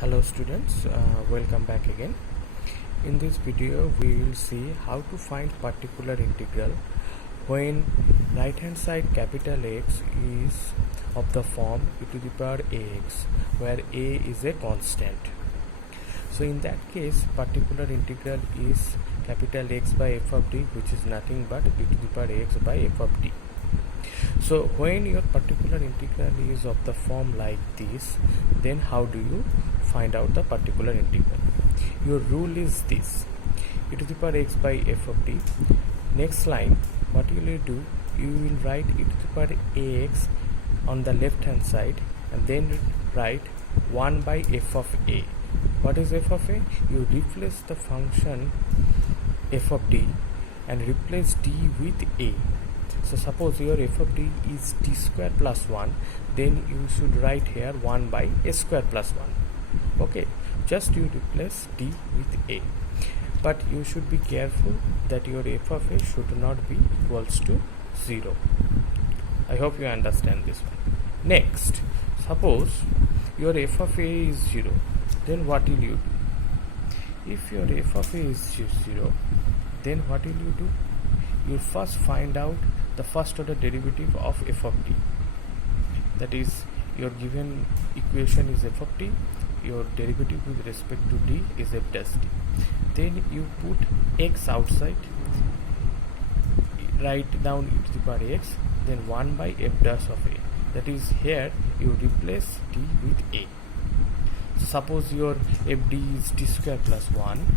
Hello students, welcome back again. In this video we will see how to find particular integral when right hand side capital X is of the form e to the power ax, where a is a constant. So in that case particular integral is capital X by f of d, which is nothing but e to the power x by f of d. So when your particular integral is of the form like this, then how do you find out the particular integral? Your rule is this: e to the power x by f of d. Next line, what will you do? You will write e to the power ax on the left hand side and then write 1 by f of a. What is f of a? You replace the function f of d and replace d with a. So suppose your f of d is d square plus 1, then you should write here 1 by a square plus 1. Okay, just you replace d with a. But you should be careful that your f of a should not be equals to 0. I hope you understand this one. Next, suppose your f of a is 0, then what will you do? If your f of a is 0, then what will you do? You first find out the first order derivative of f of d. That is, your given equation is f of t, your derivative with respect to d is f dash d. Then you put x outside, write down e to the power x, then 1 by f dash of a. That is, here you replace d with a. So suppose your f d is d square plus 1,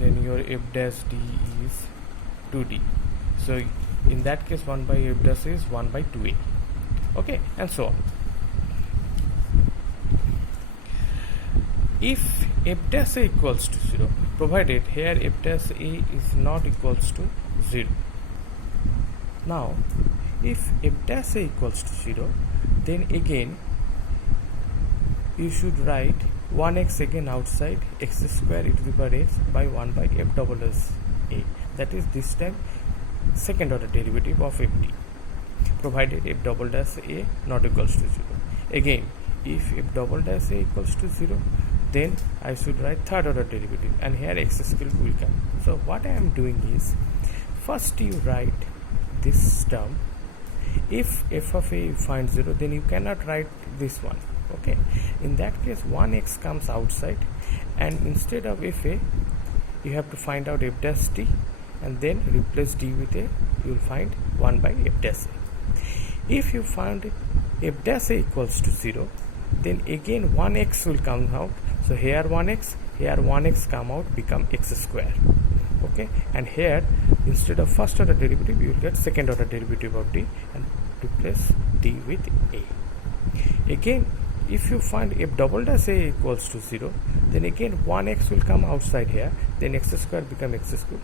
then your f dash d is 2d. So in that case 1 by f dash is 1 by 2a. Okay, and so on. If f dash a equals to 0, provided here f dash a is not equals to 0. Now if f dash a equals to 0, then again you should write 1x again outside, x square e to the power x by 1 by f double dash a. That is, this time second order derivative of f d, provided f double dash a not equals to 0. Again, if f double dash a equals to 0, then I should write third order derivative, and here x square will come. So what I am doing is, first you write this term. If f of a you find 0, then you cannot write this one. Okay, in that case 1x comes outside, and instead of fa you have to find out f dash d and then replace d with a. You will find 1 by f dash a. If you find f dash a equals to 0, then again 1x will come out. So here 1x, here 1x come out, become x square. Okay, and here instead of first order derivative you will get second order derivative of d and replace d with a. Again, if you find f double dash a equals to 0, then again 1x will come outside here, then x square become x square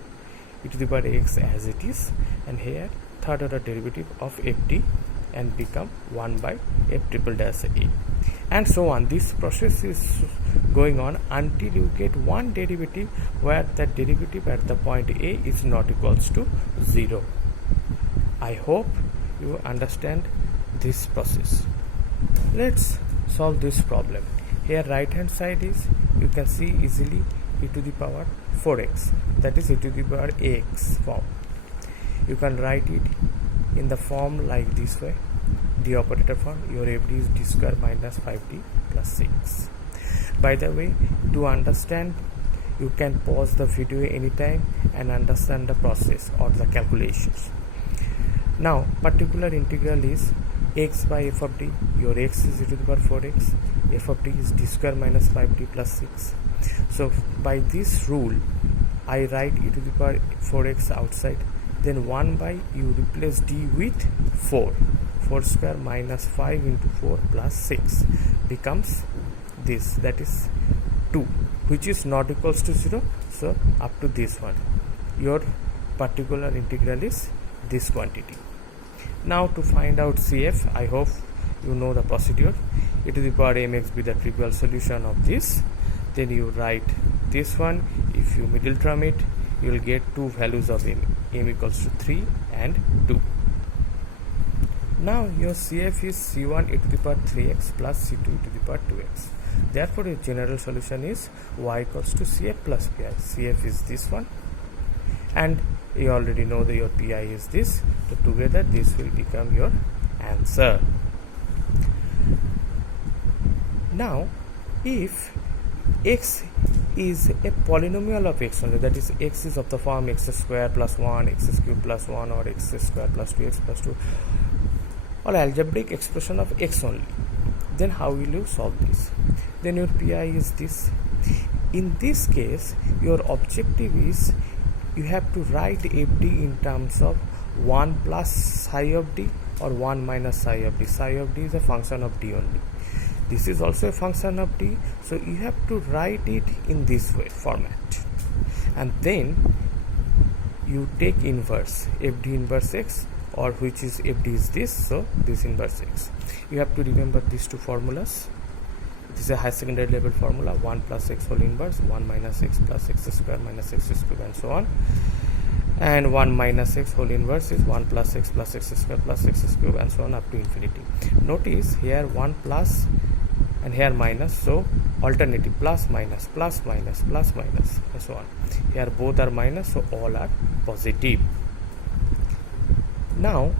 e to the power x as it is, and here third order derivative of f d and become 1 by f triple dash a, and so on. This process is going on until you get one derivative where that derivative at the point a is not equals to 0. I hope you understand this process. Let's solve this problem. Here right hand side is, you can see easily e to the power 4x, that is e to the power ax form. You can write it in the form like this way, the operator form. Your f d is d square minus 5d plus 6. By the way, to understand, you can pause the video anytime and understand the process or the calculations. Now particular integral is x by f of d. Your x is e to the power 4x, f of d is d square minus 5d plus 6. So by this rule I write e to the power 4x outside, then 1 by, you replace d with 4 square minus 5 into 4 plus 6 becomes this, that is 2, which is not equals to 0. So up to this one your particular integral is this quantity. Now to find out CF, I hope you know the procedure. E to the power mx be the trivial solution of this, then you write this one. If you middle term it, you will get two values of m equals to 3 and 2. Now your CF is C1 e to the power 3x plus C2 e to the power 2x. Therefore your general solution is y equals to CF plus PI. CF is this one, and you already know that your PI is this, so together this will become your answer. Now if x is a polynomial of x only, that is x is of the form x square plus 1, x cube plus 1, or x square plus 2x plus 2, or algebraic expression of x only, then how will you solve this? Then your PI is this. In this case your objective is you have to write FD in terms of 1 plus psi of d or 1 minus psi of d. Psi of d is a function of d only. This is also a function of d, so you have to write it in this way format, and then you take inverse FD inverse x, or which is FD is this, so this inverse x. You have to remember these two formulas. This is a high secondary level formula: 1 plus x whole inverse, 1 minus x plus x square minus x cube, and so on. And 1 minus x whole inverse is 1 plus x plus x square plus x cube, and so on up to infinity. Notice here 1 plus and here minus, so alternative plus minus plus minus plus minus and so on. Here both are minus, so all are positive. Now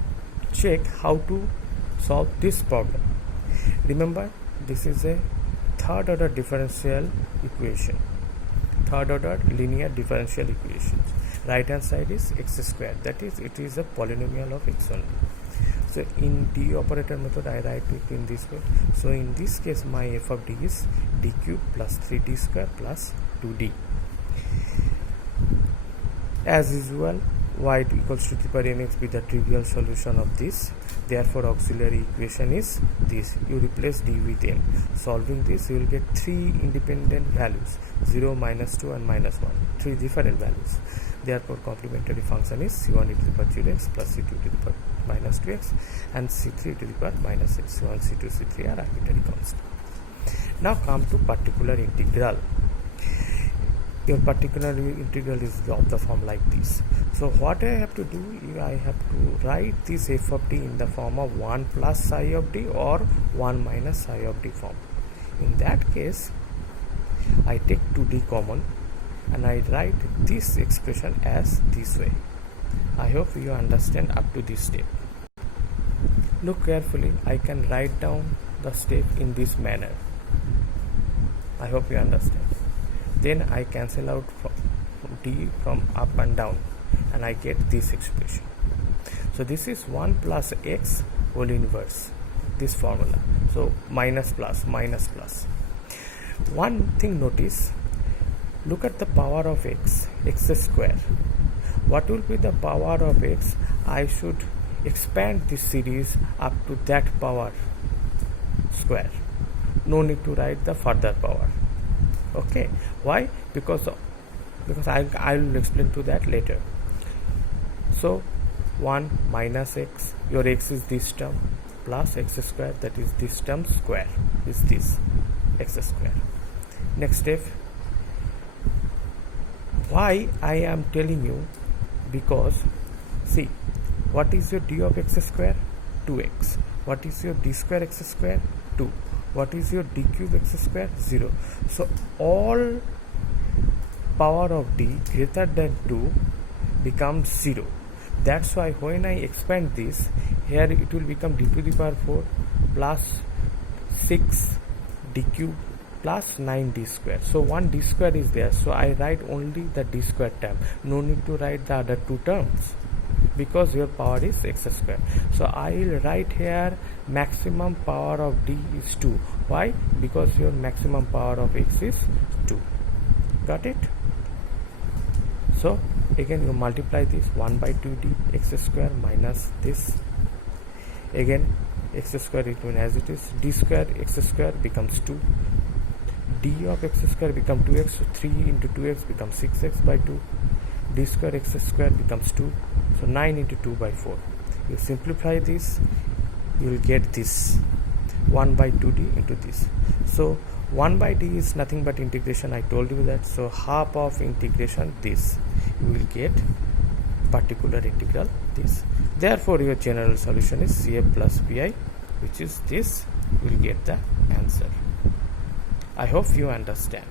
check how to solve this problem. Remember, this is a third order differential equation, third order linear differential equations. Right hand side is x squared, that is it is a polynomial of x only. So in d operator method I write it in this way. So in this case my f of d is d cube plus 3d square plus 2d. As usual, y equals to the power mx be the trivial solution of this. Therefore auxiliary equation is this. You replace d with m. Solving this you will get 3 independent values: 0, minus 2 and minus 1. 3 different values. Therefore complementary function is c1 e to the power 0x plus c2 to the power minus 2x and c3 to the power minus x. c1, c2, c3 are arbitrary constant. Now come to particular integral. Your particular integral is of the form like this. So what I have to do, I have to write this f of d in the form of 1 plus psi of d or 1 minus psi of d form. In that case I take 2d common and I write this expression as this way. I hope you understand up to this step. Look carefully, I can write down the step in this manner. I hope you understand. Then I cancel out d from up and down and I get this expression. So this is 1 plus x whole inverse, this formula. So minus plus minus plus. One thing notice, look at the power of x, x square. What will be the power of x? I should expand this series up to that power square. No need to write the further power. Okay, why? Because I will explain to that later. So 1 minus x, your x is this term, plus x square, that is this term square is this x square. Next step, why I am telling you, because see, what is your d of x square? 2x. What is your d square x square? 2. What is your d cube x square? 0. So all power of d greater than 2 becomes 0. That's why when I expand this, here it will become d to the power 4 plus 6 d cube plus 9 d square. So 1 d square is there, so I write only the d square term. No need to write the other two terms because your power is x square. So I will write here maximum power of d is 2. Why? Because your maximum power of x is 2. Got it? So again you multiply this 1 by 2d x square minus this. Again x square is as it is. D square x square becomes 2. D of x square becomes 2x. So 3 into 2x becomes 6x by 2. D square x square becomes 2. So 9 into 2 by 4. You simplify this, you will get this 1 by 2d into this. So 1 by d is nothing but integration, I told you that. So half of integration this, you will get particular integral this. Therefore, your general solution is CF plus BI, which is this. You will get the answer. I hope you understand.